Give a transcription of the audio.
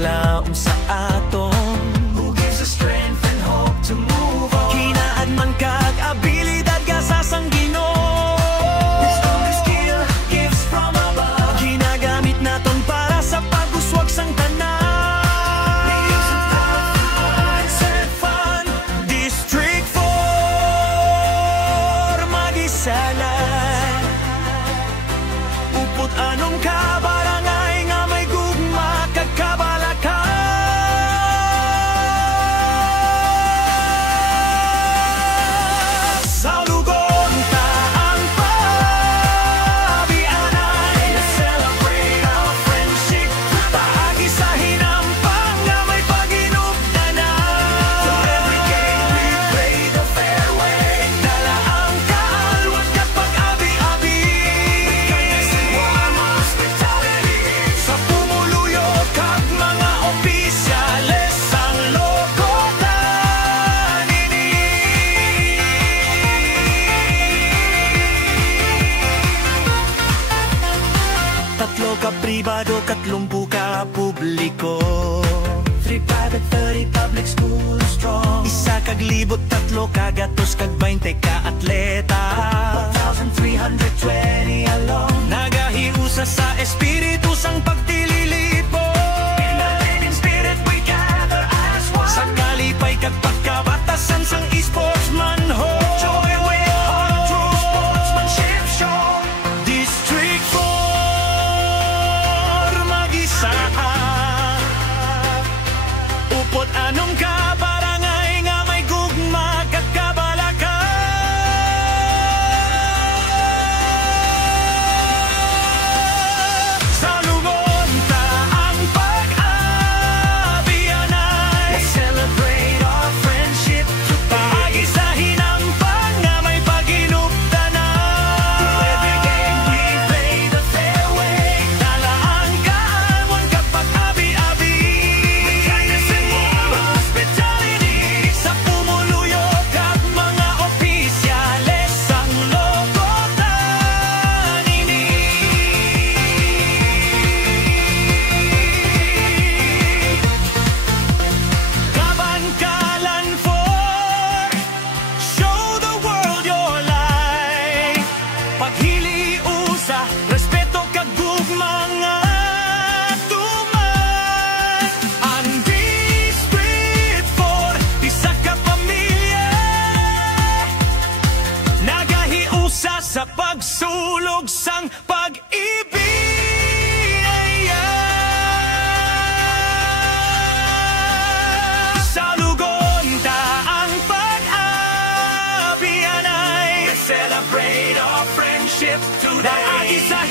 maglaom sa aton. Who gives us strength and hope to move on? Kinaad man kag abilidad ka sa Ginoo. Wisdom and skill, gifts from above. Ginagamit naton para sa pag-uswag sang tanan. Anong kabarangay nga may gugma kagkabalaka? Sa lugon ta ang pabianay, to celebrate our friendship. Paagi sa hinampang nga may paginugtanan. So every game we play the fair way. Dala ang kaalwat kat pag-abi-abi. Sa pumuluyok kag mga opisyales ang lokotan ini. Tatlo ka pribado, 30 ka publiko. 3 private, 30 public school strong. Isa kag libot, 3 kagatos kag 20 ka atleta. 1,320 alone. Nagahiusa sa espiritu sang pagtililipo. In the living spirit we gather as one. Sa kalipay kag pagkabatasan sang e-sportsman ho. Joy with heart, true sportsmanship show. District 4 mag-isa. Upot anong kabarangay nga may gugma kagkabalaka. Sa lugon ta ang pag-abianay, let's celebrate our friendship. Paagi sa hinampang nga may paginugtanan. Through every game we play the fair way. Dala ang kaalwan kag pag-abi-abi. With kindness and warm hospitality. Sa pumuluyok kag mga opisyales ang lokotan ini. Kabankalan 4, show the world your light. Paghili-usa, respeto kag gugma nga tuman. Ang District 4, isa ka pamilya. Nagahiusa sa pagsulog sang pag-ibig. Sa lugon ta ang pag-abianay, let's celebrate our friendship today. Naagi sa